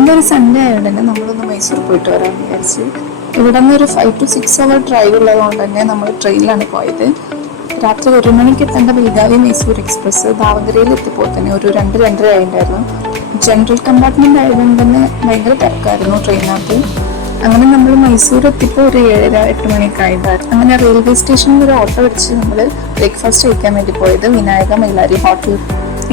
ഇന്നൊരു സൺഡേ ആയതുകൊണ്ട് തന്നെ നമ്മളൊന്ന് മൈസൂർ പോയിട്ട് വരാമെന്ന് വിചാരിച്ച്. ഇവിടെ നിന്ന് ഒരു 5 to 6 hour ഡ്രൈവ് ഉള്ളതുകൊണ്ട് തന്നെ നമ്മൾ ട്രെയിനിലാണ് പോയത്. രാത്രി 1 മണിക്ക് എത്തേണ്ട ബെൽഗാവി മൈസൂർ എക്സ്പ്രസ് ദാവങ്കരയിൽ എത്തിയപ്പോൾ തന്നെ ഒരു 2-2:30 ആയിട്ടുണ്ടായിരുന്നു. ജനറൽ കമ്പാർട്ട്മെന്റ് ആയതുകൊണ്ട് തന്നെ ഭയങ്കര തിരക്കായിരുന്നു ട്രെയിനകത്ത്. അങ്ങനെ നമ്മൾ മൈസൂർ എത്തിയപ്പോൾ ഒരു 7-8 മണിയൊക്കെ ആയിട്ടുണ്ടായിരുന്നു. അങ്ങനെ റെയിൽവേ സ്റ്റേഷനിൽ ഒരു ഓട്ടോ അടിച്ച് നമ്മൾ ബ്രേക്ക്ഫാസ്റ്റ് കഴിക്കാൻ വേണ്ടി പോയത് വിനായക മൈലാരി ഹോട്ടൽ.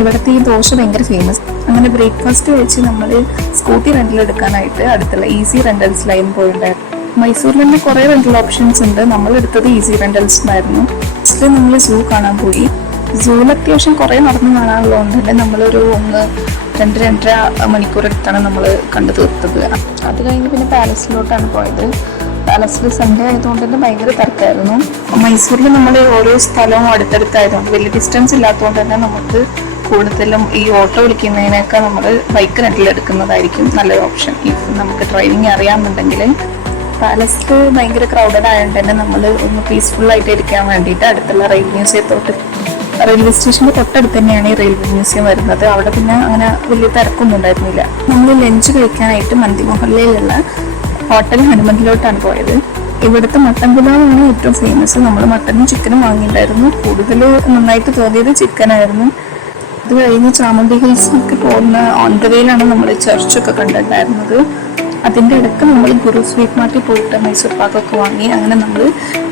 ഇവിടുത്തെ ഈ ദോശ ഭയങ്കര ഫേമസ്. അങ്ങനെ ബ്രേക്ക്ഫാസ്റ്റ് കഴിച്ച് നമ്മൾ സ്കൂട്ടി റെന്റിൽ എടുക്കാനായിട്ട് അടുത്തുള്ള ഈസി റെന്റൽസ് ലൈൻ പോയിട്ടുണ്ടായിരുന്നു. മൈസൂരിൽ തന്നെ കുറേ റെന്റൽ ഓപ്ഷൻസ് ഉണ്ട്. നമ്മൾ എടുത്തത് ഈസി റെന്റൽസ് ആയിരുന്നു. ഫസ്റ്റിൽ നമ്മൾ സൂ കാണാൻ പോയി. സൂവിൽ അത്യാവശ്യം കുറേ നടന്ന് കാണാനുള്ളതുകൊണ്ട് തന്നെ നമ്മളൊരു 1-2.5 മണിക്കൂർ എടുത്താണ് നമ്മൾ കണ്ടു തീർത്തത്. അത് കഴിഞ്ഞ് പിന്നെ പാലസിലോട്ടാണ് പോയത്. പാലസിൽ സൺഡേ ആയതുകൊണ്ട് തന്നെ ഭയങ്കര തിരക്കായിരുന്നു. മൈസൂരിൽ നമ്മൾ ഓരോ സ്ഥലവും അടുത്തടുത്തായതുകൊണ്ട് വലിയ ഡിസ്റ്റൻസ് ഇല്ലാത്തതുകൊണ്ട് തന്നെ നമുക്ക് കൂടുതലും ഈ ഓട്ടോ വിളിക്കുന്നതിനൊക്കെ നമ്മൾ ബൈക്ക് റെന്റിൽ എടുക്കുന്നതായിരിക്കും നല്ലൊരു ഓപ്ഷൻ. നമുക്ക് ഡ്രൈവിംഗ് അറിയാമെന്നുണ്ടെങ്കിൽ. പാലസിൽ ഭയങ്കര ക്രൗഡഡ് ആയതുകൊണ്ട് തന്നെ നമ്മൾ ഒന്ന് പീസ്ഫുൾ ആയിട്ട് ഇരിക്കാൻ വേണ്ടിയിട്ട് അടുത്തുള്ള റെയിൽവേ മ്യൂസിയത്തോട്ട്, റെയിൽവേ സ്റ്റേഷൻ്റെ തൊട്ടടുത്ത് തന്നെയാണ് ഈ റെയിൽവേ മ്യൂസിയം വരുന്നത്. അവിടെ പിന്നെ അങ്ങനെ വലിയ തിരക്കൊന്നും ഉണ്ടായിരുന്നില്ല. നമ്മൾ ലഞ്ച് കഴിക്കാനായിട്ട് മന്തി മഹല്ലയിലുള്ള ഹോട്ടൽ ഹനുമന്തിലോട്ടാണ് പോയത്. ഇവിടുത്തെ മട്ടൻ പുലാവാണ് ഏറ്റവും ഫേമസ്. നമ്മൾ മട്ടനും ചിക്കനും വാങ്ങിയിട്ടുണ്ടായിരുന്നു. കൂടുതൽ നന്നായിട്ട് തോന്നിയത് ചിക്കനായിരുന്നു. അത് കഴിഞ്ഞ് ചാമുണ്ഡി ഹിൽസിലേക്ക് പോകുന്ന ഓൺ ദ വേയിലാണ് നമ്മൾ ചർച്ചൊക്കെ കണ്ടിട്ടുണ്ടായിരുന്നത്. അതിൻ്റെ ഇടയ്ക്ക് നമ്മൾ ഗുരു സ്വീറ്റ് മാർട്ടിൽ പോയിട്ട് മൈസൂർ പാക്കൊക്കെ വാങ്ങി. അങ്ങനെ നമ്മൾ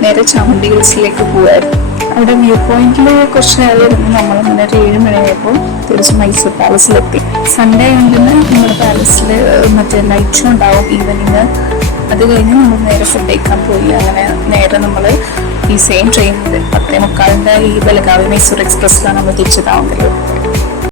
നേരെ ചാമുണ്ഡി ഹിൽസിലേക്ക് പോകുമായിരുന്നു. അവിടെ വ്യൂ പോയിന്റിൽ കുറച്ച് നേരം ഇരുന്ന് നമ്മളങ്ങനെ ഒരു 7 മണിയായപ്പോൾ തിരിച്ച് മൈസൂർ പാലസിലെത്തി. സൺഡേ ആയതുകൊണ്ട് നമ്മുടെ പാലസിൽ മറ്റേ ലൈറ്റ് ഷോ ഉണ്ടാവും ഈവനിങ്. അത് കഴിഞ്ഞ് നമ്മൾ നേരെ ഫുഡ് കഴിക്കാൻ പോയി. അങ്ങനെ നേരെ നമ്മൾ ഈ സെയിം ട്രെയിനിൽ 10:45 ഈ ബെലഗാവി മൈസൂർ എക്സ്പ്രസ്സിലാണ് നമ്മൾ തിരിച്ച് താമസിക്കുന്നത്.